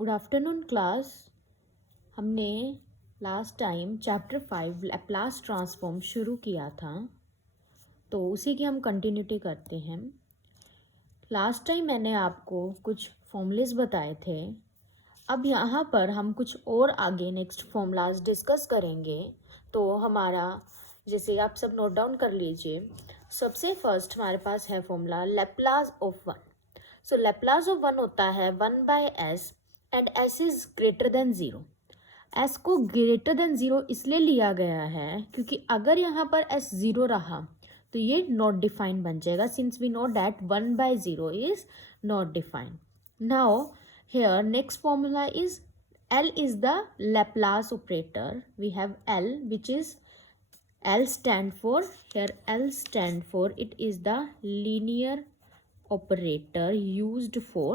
Good afternoon class. हमने last time chapter 5 Laplace transform शुरू किया था, तो उसी की हम कंटिन्यूटी करते हैं। लास्ट टाइम मैंने आपको कुछ फॉर्मूलेस बताए थे। अब यहाँ पर हम कुछ और आगे नेक्स्ट फॉर्मूलाज डिस्कस करेंगे। तो हमारा जैसे आप सब नोट डाउन कर लीजिए। सबसे फर्स्ट हमारे पास है formula Laplace of one. So Laplace of one होता है 1/s and s is greater than 0। s को ग्रेटर देन 0 इसलिए लिया गया है क्योंकि अगर यहाँ पर s 0 रहा तो ये नॉट डिफाइंड बन जाएगा, since we know that 1/0 is not defined. Now here next formula is L is the Laplace operator. We have L, which is L stand for, here L stand for, it is the linear operator used for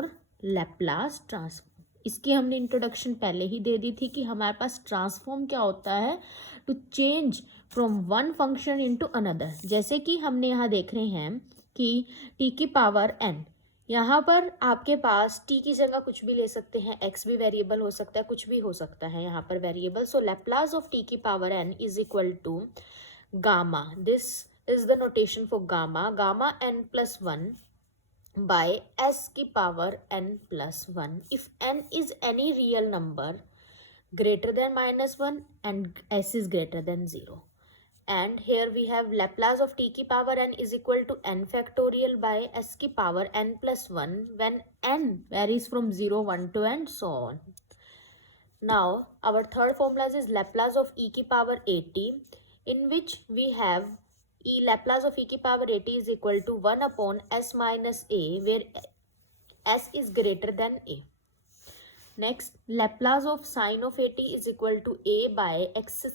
Laplace transform. इसकी हमने introduction पहले ही दे दी थी कि हमारे पास transform क्या होता है, to change from one function into another. जैसे कि हमने यहाँ देख रहे हैं कि t की पावर n, यहाँ पर आपके पास t की जगह कुछ भी ले सकते हैं, x भी वेरिएबल हो सकता है, कुछ भी हो सकता है यहाँ पर variable. So Laplace of t की power n is equal to gamma, this is the notation for gamma, gamma n plus 1 by s की power n plus 1 if n is any real number greater than -1 and s is greater than 0. And here we have Laplace of t की power n is equal to n factorial by s की power n plus 1 when n varies from 0, 1 to n, so on. Now our third formula is Laplace of e की power at, in which we have Laplace of e की power at is equal to 1 upon s minus a, where s is greater than a. Next, Laplace of sine of at is equal to a by s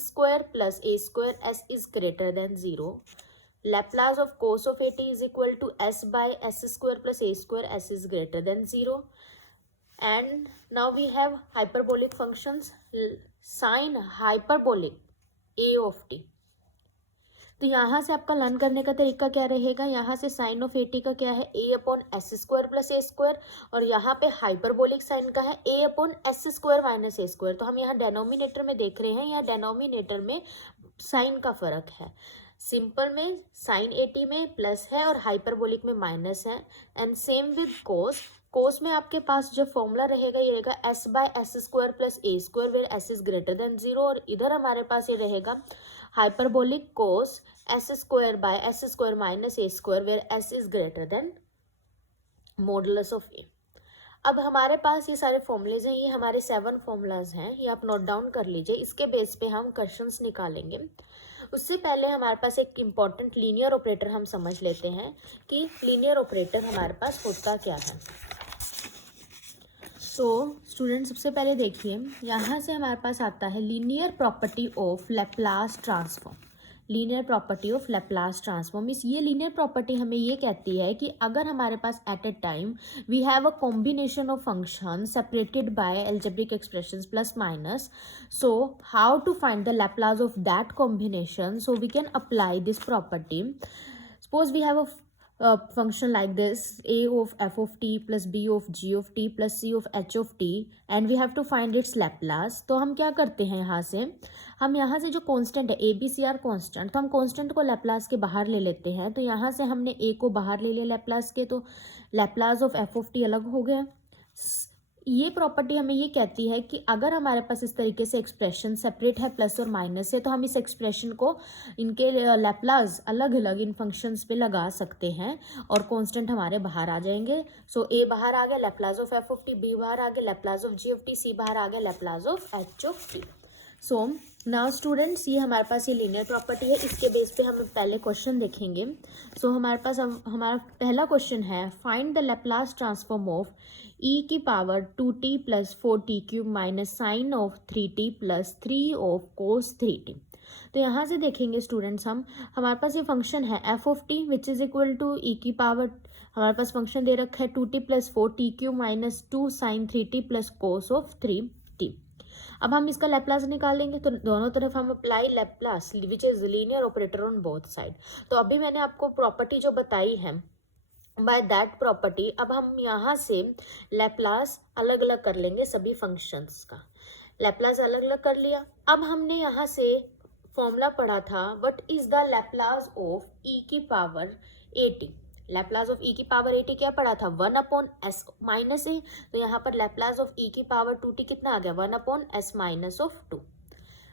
square plus a square, s is greater than 0. Laplace of cos of at is equal to s by s square plus a square, s is greater than 0. And now we have hyperbolic functions, sine hyperbolic a of t. तो यहाँ से आपका learn करने का तरीका क्या रहेगा, यहाँ से साइन ऑफ एटी का क्या है, ए upon S square plus a square, और यहाँ पे हाइपरबोलिक साइन का है ए upon S square minus a square. तो हम यहाँ डेनोमिनेटर में देख रहे हैं, यहाँ डेनोमिनेटर में साइन का फर्क है। सिंपल में साइन एटी में प्लस है और हाइपरबोलिक में माइनस है। And same with cos, cos में आपके पास जो फॉर्मूला रहेगा ये रहेगा s by s square plus a square where s is greater than 0, और इधर हमारे पास ये रहेगा hyperbolic cos s square by s square minus a square where s is greater than modulus of a. अब हमारे पास ये सारे फॉर्मूलेज हैं, ये हमारे 7 फॉर्मूलाज हैं, ये आप नोट डाउन कर लीजिए। इसके बेस पे हम क्वेश्चंस निकालेंगे। उससे पहले हमारे पास एक इम्पॉर्टेंट लीनियर ऑपरेटर हम समझ लेते हैं कि लीनियर ऑपरेटर हमारे पास होता क्या है। सो स्टूडेंट सबसे पहले देखिए, यहाँ से हमारे पास आता है linear property of Laplace transform. Linear property of Laplace transform, इस ये लीनियर प्रॉपर्टी हमें ये कहती है कि अगर हमारे पास at a time we have a combination of function separated by algebraic expressions plus minus, so how to find the Laplace of that combination, so we can apply this property. Suppose we have a function like this, a of f of t plus b of g of t plus c of h of t, and we have to find its Laplace। तो हम क्या करते हैं, हम यहाँ से जो constant है A B C are constant, तो हम कांस्टेंट को लैप्लास के बाहर ले लेते हैं। तो यहाँ से हमने ए को बाहर ले लिया लैप्लास के, तो Laplace of f of T अलग हो गया। ये प्रॉपर्टी हमें ये कहती है कि अगर हमारे पास इस तरीके से एक्सप्रेशन सेपरेट है प्लस और माइनस से, तो हम इस एक्सप्रेशन को इनके लैप्लास अलग अलग इन फंक्शंस पे लगा सकते हैं और कांस्टेंट हमारे बाहर आ जाएंगे। सो ए बाहर आ गया, Laplace of f of t, b बाहर आ गया, Laplace of g of t, c बाहर आ गया, Laplace of h of t. So now students, ये हमारे पास ये लीनियर प्रॉपर्टी है, इसके बेस पे हम पहले क्वेश्चन देखेंगे। सो हमारे पास हमारा पहला क्वेश्चन है, find the Laplace transform of e की power 2t plus 4t cube minus sine of 3t plus 3 of cos 3t। तो यहाँ से देखेंगे स्टूडेंट्स, हमारे पास ये फंक्शन है f of t which is equal to e की पावर, हमारे पास फंक्शन दे रखा है 2t plus 4t cube minus 2 sine 3t plus cos of 3t। अब हम इसका लैप्लास निकालेंगे, तो दोनों तरफ हम apply Laplace which is linear operator on both side. तो अभी मैंने आपको प्रॉपर्टी जो बताई है बाय दैट प्रॉपर्टी अब हम यहाँ से लैप्लास अलग अलग कर लेंगे सभी फंक्शंस का। लैप्लास अलग अलग कर लिया। अब हमने यहाँ से फॉर्मूला पढ़ा था, what is the Laplace of e की power a t. Laplace of e की पावर ए टी क्या पढ़ा था, 1/s माइनस ए। तो यहाँ पर लैप्लास ऑफ ई की पावर 2t कितना आ गया, 1/s माइनस ऑफ 2।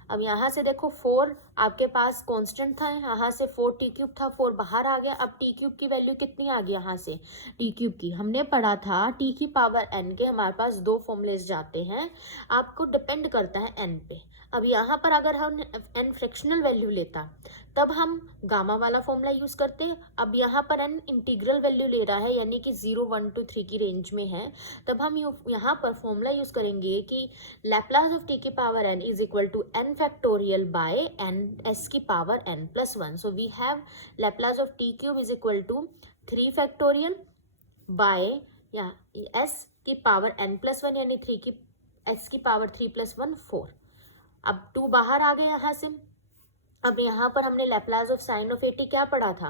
अब यहाँ से देखो 4 आपके पास कांस्टेंट था, यहाँ से 4t³ था, 4 बाहर आ गया। अब t³ की वैल्यू कितनी आ गई, यहाँ से t³ की हमने पढ़ा था t की पावर n के हमारे पास 2 फॉर्मूलेस जाते हैं, आपको डिपेंड करता है n पे। अब यहाँ पर अगर हम n फ्रैक्शनल वैल्यू लेता तब हम गामा वाला फॉर्मूला यूज करते। अब यहाँ पर n इंटीग्रल वैल्यू ले रहा है, यानी कि 0, 1 to 3 की रेंज में है, तब हम यहाँ पर फॉर्मूला यूज करेंगे कि लैप्लास ऑफ t की power n is equal to n factorial by n s की power n plus 1। So we have Laplace of t³ is equal to 3 factorial by या s की पावर n प्लस 1, यानी 3 की s की power 3 plus 1 4। अब 2 बाहर आ गए यहाँ से। अब यहाँ पर हमने Laplace of sine of T क्या पढ़ा था,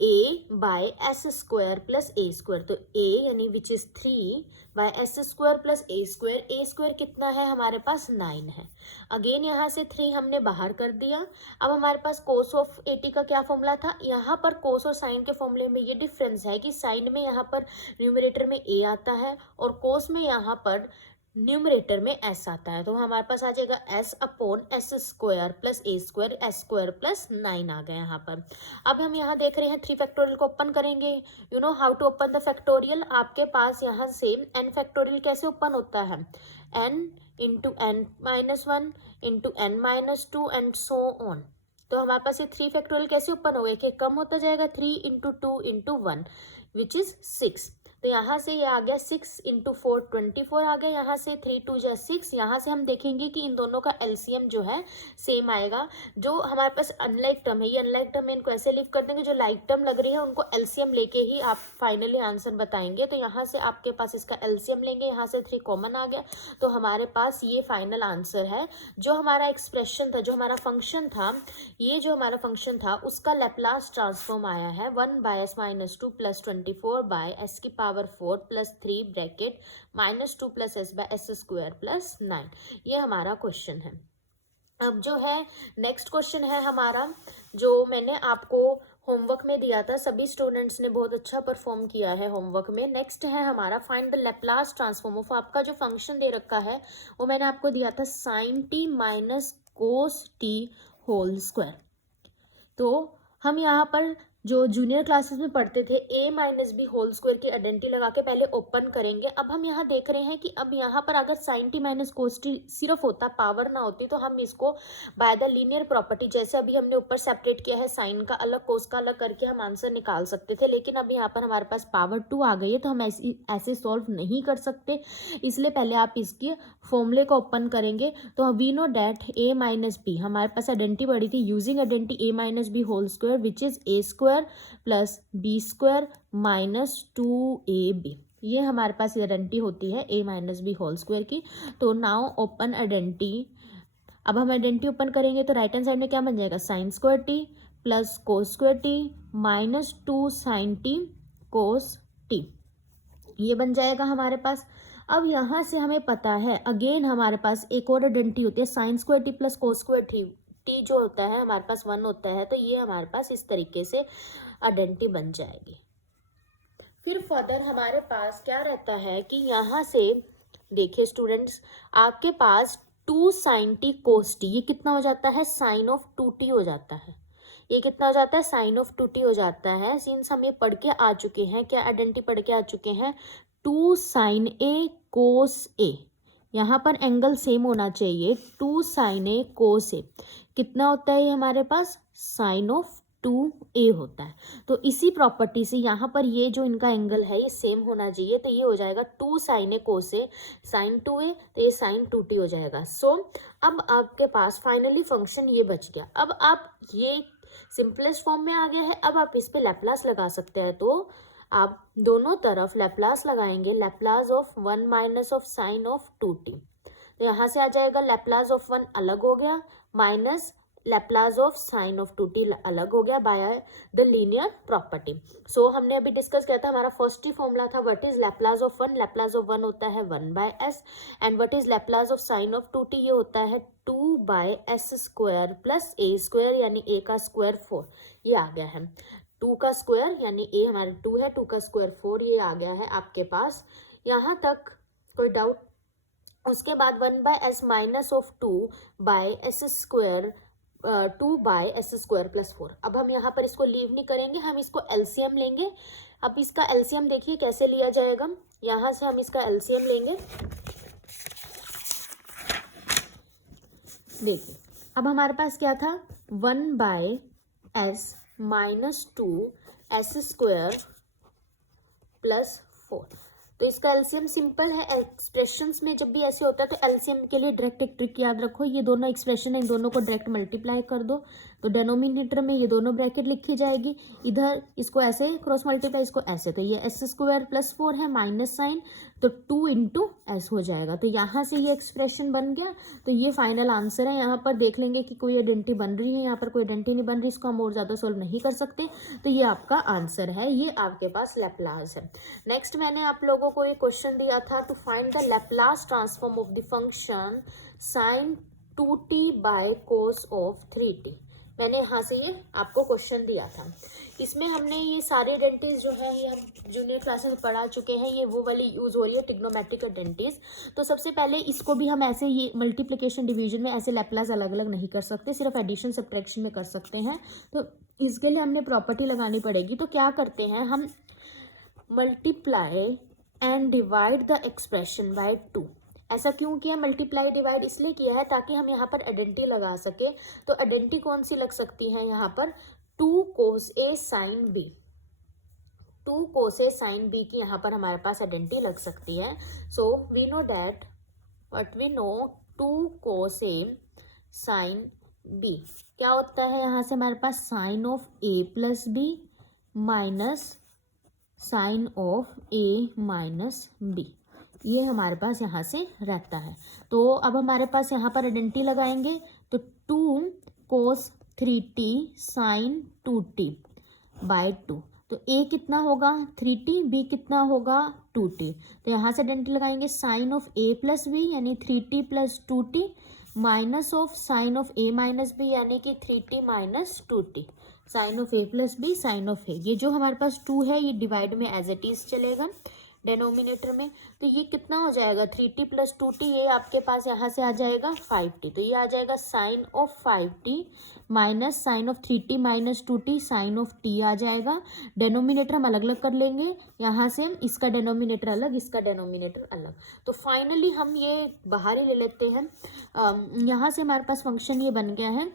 a bye s square plus a square. तो a यानी which is 3 bye s square plus a square. A square कितना है हमारे पास, 9 है। अगेन यहाँ से 3 हमने बाहर कर दिया। अब हमारे पास कोस ऑफ टी का क्या फॉर्मूला था, यहाँ पर कोस और साइन के फॉर्मूले में ये डिफरेंस है कि साइन में यहाँ पर न्यूमरेटर में a आता है और कोस में यहाँ पर न्यूमरेटर में s आता है। तो हमारे पास आ जाएगा s/s square plus a square, s square plus 9 आ गया यहाँ पर। अब हम यहाँ देख रहे हैं 3 फैक्टोरियल को ओपन करेंगे। You know how to open the factorial. आपके पास यहाँ से n फैक्टोरियल कैसे ओपन होता है, n into n minus 1 into n minus 2 and so on. तो हमारे पास ये 3 फैक्टोरियल कैसे ओपन हो गए कि कम होता जाएगा, 3 इंटू 2 इंटू 1 विच इज 6। तो यहाँ से ये आ गया 6 इंटू 4 24 आ गया। यहाँ से 3 2 जा 6। यहाँ से हम देखेंगे कि इन दोनों का एलसीएम जो है सेम आएगा। जो हमारे पास अनलाइक टर्म है, ये अनलाइक टर्म में इनको ऐसे लिख कर देंगे, जो लाइक टर्म लग रही है उनको एलसीएम लेके ही आप फाइनली आंसर बताएंगे। तो यहाँ से आपके पास इसका एलसीएम लेंगे, यहाँ से 3 कॉमन आ गया, तो हमारे पास ये फाइनल आंसर है। जो हमारा एक्सप्रेशन था, जो हमारा फंक्शन था, ये जो हमारा फंक्शन था उसका लैप्लास ट्रांसफॉर्म आया है 1/s minus 2 plus 24 by s की power 4 plus 3 bracket minus 2 plus s by s square plus 9। ये हमारा क्वेश्चन है। अब जो है नेक्स्ट क्वेश्चन है हमारा, जो मैंने आपको होमवर्क में दिया था, सभी स्टूडेंट्स ने बहुत अच्छा परफॉर्म किया है होमवर्क में। नेक्स्ट है हमारा find the Laplace transform of, आपका जो फंक्शन दे रखा है वो मैंने आपको दिया था sin t minus cos t whole square. तो हम यहाँ पर जो जूनियर क्लासेस में पढ़ते थे a minus B whole square की आइडेंटिटी लगा के पहले ओपन करेंगे। अब हम यहाँ देख रहे हैं कि अब यहाँ पर अगर sin t minus cos t सिर्फ होता, पावर ना होती, तो हम इसको बाय द लीनियर प्रॉपर्टी, जैसे अभी हमने ऊपर सेपरेट किया है साइन का अलग कोस का अलग करके हम आंसर निकाल सकते थे। लेकिन अब यहाँ पर हमारे पास पावर 2 आ गई है तो हम ऐसे सॉल्व नहीं कर सकते, इसलिए पहले आप इसके फॉर्मूले को ओपन करेंगे। तो we know that a minus B, हमारे पास आइडेंटिटी पड़ी थी using identity a minus B whole square which is a square plus B square minus 2ab। ये हमारे पास आइडेंटिटी होती है a minus B whole square की। तो नाउ ओपन आइडेंटिटी। अब हम आइडेंटिटी ओपन करेंगे तो राइट हैंड साइड में क्या बन जाएगा, sine square t plus cos square t minus 2 sine t cos t, ये बन जाएगा हमारे पास। अब यहाँ से हमें पता है अगेन हमारे पास एक और आइडेंटिटी होती है sign square t plus cos square T जो होता है हमारे पास 1 होता है। तो ये हमारे पास इस तरीके से आइडेंटिटी बन जाएगी। फिर फर्दर हमारे पास क्या रहता है कि यहाँ से देखिए स्टूडेंट्स, आपके पास 2 साइन टी कोस टी, ये कितना हो जाता है, साइन ऑफ 2t हो जाता है। ये कितना हो जाता है, साइन ऑफ 2t हो जाता है। सिंस हम ये पढ़ के आ चुके हैं, क्या आइडेंटिटी पढ़ के आ चुके हैं, 2 साइन ए कोस ए, यहाँ पर एंगल सेम होना चाहिए, 2 साइन ए कोस ए कितना होता है, ये हमारे पास साइन ऑफ 2a होता है। तो इसी प्रॉपर्टी से यहाँ पर ये जो इनका एंगल है ये सेम होना चाहिए, तो ये हो जाएगा 2 साइन ए कोस ए साइन 2a, तो ये साइन 2t हो जाएगा। सो अब आपके पास फाइनली फंक्शन ये बच गया। अब आप ये सिंपलेस्ट फॉर्म में आ गया है, अब आप इस पे लैप्लास लगा सकते हैं। तो आप दोनों तरफ लैप्लास लगाएंगे, Laplace of 1 minus of sine of 2t। तो यहाँ से आ जाएगा लैप्लास ऑफ 1 अलग हो गया, minus Laplace of sine of 2t अलग हो गया बाय द लीनियर प्रॉपर्टी। सो हमने अभी डिस्कस किया था, हमारा फर्स्ट ही फॉर्मूला था what is Laplace of 1, Laplace of 1 होता है 1/s, and what is Laplace of sine of 2t, ये होता है 2/s² प्लस a², यानी a का स्क्वायर 4, ये आ गया है 2 का स्क्वायर, यानी a हमारा 2 है, 2 का स्क्वायर 4, ये आ गया है आपके पास। यहाँ तक कोई डाउट? उसके बाद 1/s minus of 2/s², 2/s² plus 4। अब हम यहाँ पर इसको लीव नहीं करेंगे, हम इसको एलसीएम लेंगे। अब इसका एलसीएम देखिए कैसे लिया जाएगा, यहाँ से हम इसका एलसीएम लेंगे। देखिए अब हमारे पास क्या था, 1/s माइनस 2/s² प्लस 4। तो इसका एलसीएम सिंपल है, एक्सप्रेशंस में जब भी ऐसे होता है तो एलसीएम के लिए डायरेक्ट एक ट्रिक याद रखो, ये दोनों एक्सप्रेशन है, इन दोनों को डायरेक्ट मल्टीप्लाई कर दो, तो डिनोमिनेटर में ये दोनों ब्रैकेट लिखी जाएगी, इधर इसको ऐसे क्रॉस मल्टीप्लाई, इसको ऐसे, तो ये s² प्लस 4 है माइनस साइन, तो 2 इंटू एस हो जाएगा, तो यहाँ से ये एक्सप्रेशन बन गया। तो ये फाइनल आंसर है। यहाँ पर देख लेंगे कि कोई आइडेंटिटी बन रही है, यहाँ पर कोई आइडेंटिटी नहीं बन रही, इसको हम और ज़्यादा सोल्व नहीं कर सकते, तो ये आपका आंसर है, ये आपके पास लैप्लास है। नेक्स्ट मैंने आप लोगों को ये क्वेश्चन दिया था to find the Laplace transform of the function sine 2t by cos of 3t। मैंने यहाँ से ये आपको क्वेश्चन दिया था, इसमें हमने ये सारी आइडेंटिटीज जो है ये हम जूनियर क्लासेस में पढ़ा चुके हैं, ये वो वाली यूज हो रही है ट्रिग्नोमेट्रिक आइडेंटिटीज। तो सबसे पहले इसको भी हम ऐसे, ये मल्टीप्लिकेशन डिवीजन में ऐसे लैप्लास अलग अलग नहीं कर सकते, सिर्फ एडिशन सब्ट्रैक्शन में कर सकते हैं, तो इसके लिए हमने प्रॉपर्टी लगानी पड़ेगी। तो क्या करते हैं हम, multiply and divide the expression by 2। ऐसा क्यों किया, मल्टीप्लाई डिवाइड इसलिए किया है ताकि हम यहाँ पर आइडेंटिटी लगा सके। तो आइडेंटिटी कौन सी लग सकती है यहाँ पर, 2 cos A sin B, 2 cos A sin B की यहाँ पर हमारे पास आइडेंटिटी लग सकती है। So we know that what we know 2 cos A sin B क्या होता है, यहाँ से हमारे पास sine of A plus B minus sine of A minus B, ये हमारे पास यहाँ से रहता है। तो अब हमारे पास यहाँ पर आइडेंटिटी लगाएंगे, तो 2 cos 3t sin 2t bye 2, तो a कितना होगा 3t, b कितना होगा 2t, तो यहाँ से आइडेंटिटी लगाएंगे sine of a plus b यानी 3t plus 2t minus of sine of a minus b यानी कि 3t minus 2t, sine of a plus b sine of a, ये जो हमारे पास 2 है ये डिवाइड में एज इट इज चलेगा डेनोमिनेटर में, तो ये कितना हो जाएगा 3t प्लस 2t, ये आपके पास यहाँ से आ जाएगा 5t, तो ये आ जाएगा sine of 5t minus sine of 3t minus 2t sine of t आ जाएगा। डेनोमिनेटर हम अलग अलग कर लेंगे, यहाँ से इसका डेनोमिनेटर अलग, इसका डेनोमिनेटर अलग, तो फाइनली हम ये बाहर ही ले लेते हैं। यहाँ से हमारे पास फंक्शन ये बन गया है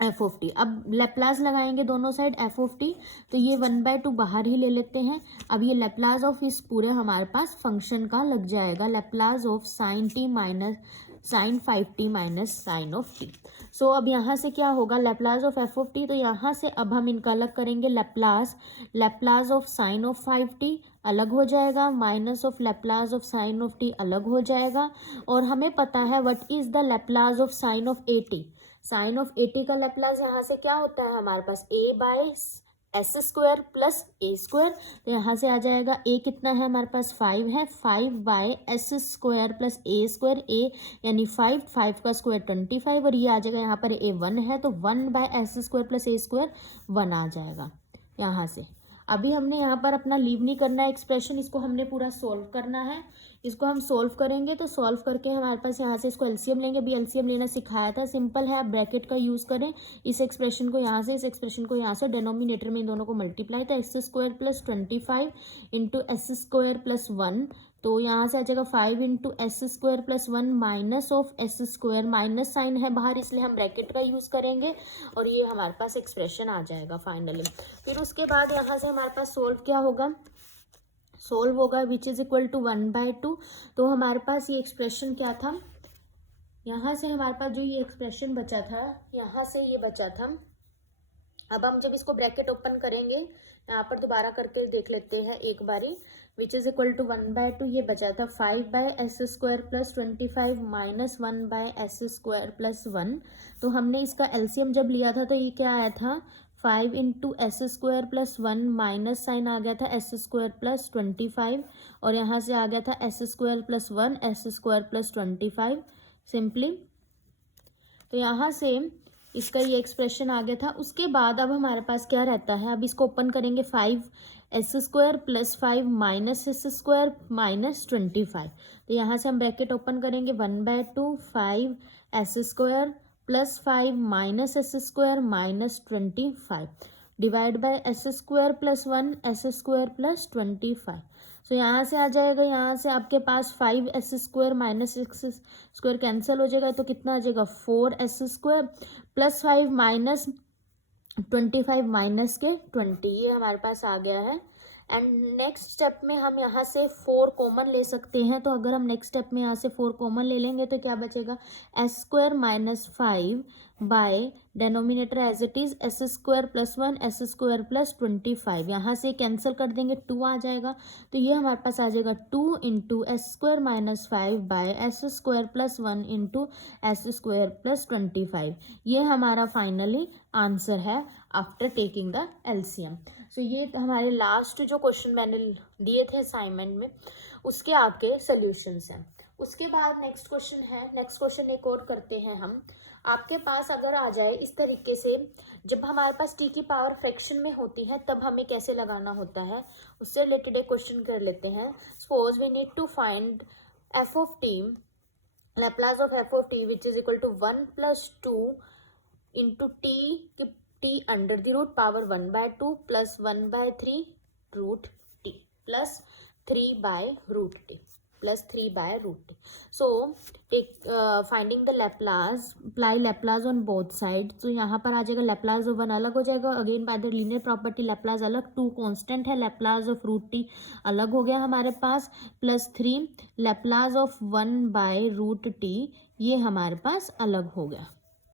एफ ऑफ टी। अब लैप्लास लगाएंगे दोनों साइड एफ ऑफ टी, तो ये 1/2 बाहर ही ले लेते हैं। अब ये लैप्लास ऑफ इस पूरे हमारे पास फंक्शन का लग जाएगा, Laplace of sine t minus sine 5t minus sine of t. So अब यहाँ से क्या होगा, Laplace of f of t, तो यहाँ से अब हम इनका अलग करेंगे, Laplace of sine of 5t अलग हो जाएगा, minus of Laplace of sine of T अलग हो जाएगा, और हमें पता है what is the Laplace of sine of 80। Sine of 80 का लैप्लास यहाँ से क्या होता है हमारे पास a/s² प्लस a², तो यहाँ से आ जाएगा a कितना है हमारे पास 5 है, 5/s² प्लस a², a यानी 5 का स्क्वायर 25, और ये आ जाएगा यहाँ पर a 1 है, तो 1/s² प्लस a² 1 आ जाएगा यहाँ से। अभी हमने यहाँ पर अपना लीव नहीं करना है एक्सप्रेशन, इसको हमने पूरा सोल्व करना है। इसको हम सोल्व करेंगे, तो सोल्व करके हमारे पास यहाँ से इसको एलसीएम लेंगे, अभी एलसीएम लेना सिखाया था, सिंपल है, आप ब्रैकेट का यूज़ करें, इस एक्सप्रेशन को यहाँ से, इस एक्सप्रेशन को यहाँ से, डेनोमिनेटर में इन दोनों को मल्टीप्लाई, तो x² plus 25 into s² plus 1, तो यहाँ से आ जाएगा 5 into s² plus 1 minus of s², minus sine है बाहर इसलिए हम ब्रैकेट का यूज़ करेंगे, और ये हमारे पास एक्सप्रेशन आ जाएगा फाइनली। फिर उसके बाद यहाँ से हमारे पास सोल्व क्या होगा, सोल्व होगा विच इज़ इक्वल टू 1/2, तो हमारे पास ये एक्सप्रेशन क्या था, यहाँ से हमारे पास जो ये एक्सप्रेशन बचा था, यहाँ से ये बचा था। अब हम जब इसको ब्रैकेट ओपन करेंगे, यहाँ पर दोबारा करके देख लेते हैं एक बारी, विच इज़ इक्वल टू 1/2, ये बचा था 5/s² plus 25 minus 1/s² plus 1। तो हमने इसका एलसीएम जब लिया था तो ये क्या आया था, 5 into s² plus 1 minus sine आ गया था s² प्लस 25, और यहाँ से आ गया था s² plus 1 s² plus 25 simply. तो यहाँ से इसका ये एक्सप्रेशन आ गया था। उसके बाद अब हमारे पास क्या रहता है, अब इसको ओपन करेंगे, 5s² plus 5 minus s² minus 25। तो यहाँ से हम ब्रैकेट ओपन करेंगे, 1/2 5s² plus 5 minus s² minus 25 divide by s² plus 1 s² plus 25। सो यहाँ से आ जाएगा, यहाँ से आपके पास 5s² माइनस x² कैंसिल हो जाएगा, तो कितना आ जाएगा 4s² प्लस 5 माइनस 25 माइनस के 20, ये हमारे पास आ गया है। एंड नेक्स्ट स्टेप में हम यहाँ से 4 कॉमन ले सकते हैं। तो अगर हम नेक्स्ट स्टेप में यहाँ से 4 कॉमन ले लेंगे तो क्या बचेगा, s² minus 5 by denominator as it is s² plus 1 s² plus 25, यहाँ से कैंसिल कर देंगे, 2 आ जाएगा। तो ये हमारे पास आ जाएगा 2 into s² minus 5 by s² plus 1 into s² plus 25। ये हमारा फाइनली आंसर है after taking the LCM. So ये हमारे लास्ट जो क्वेश्चन मैंने दिए थे असाइनमेंट में, उसके आपके सॉल्यूशंस हैं। उसके बाद नेक्स्ट क्वेश्चन है, नेक्स्ट क्वेश्चन एक और करते हैं हम। आपके पास अगर आ जाए इस तरीके से, जब हमारे पास t की पावर फ्रैक्शन में होती है तब हमें कैसे लगाना होता है, उससे रिलेटेड एक क्वेश्चन कर लेते हैं। Suppose we need to find f of t, Laplace of f of t which is equal to 1 plus 2 into t under the root power 1/2 plus 1/3 root t plus 3/√t plus 3/√t। So एक finding the Laplace, apply Laplace on both side. तो यहाँ पर आ जाएगा Laplace of 1 अलग हो जाएगा, again by the linear property Laplace अलग, 2 constant है, लैप्लास ऑफ √t अलग हो गया हमारे पास, प्लस 3 लैप्लास ऑफ 1/√t ये हमारे पास अलग हो गया।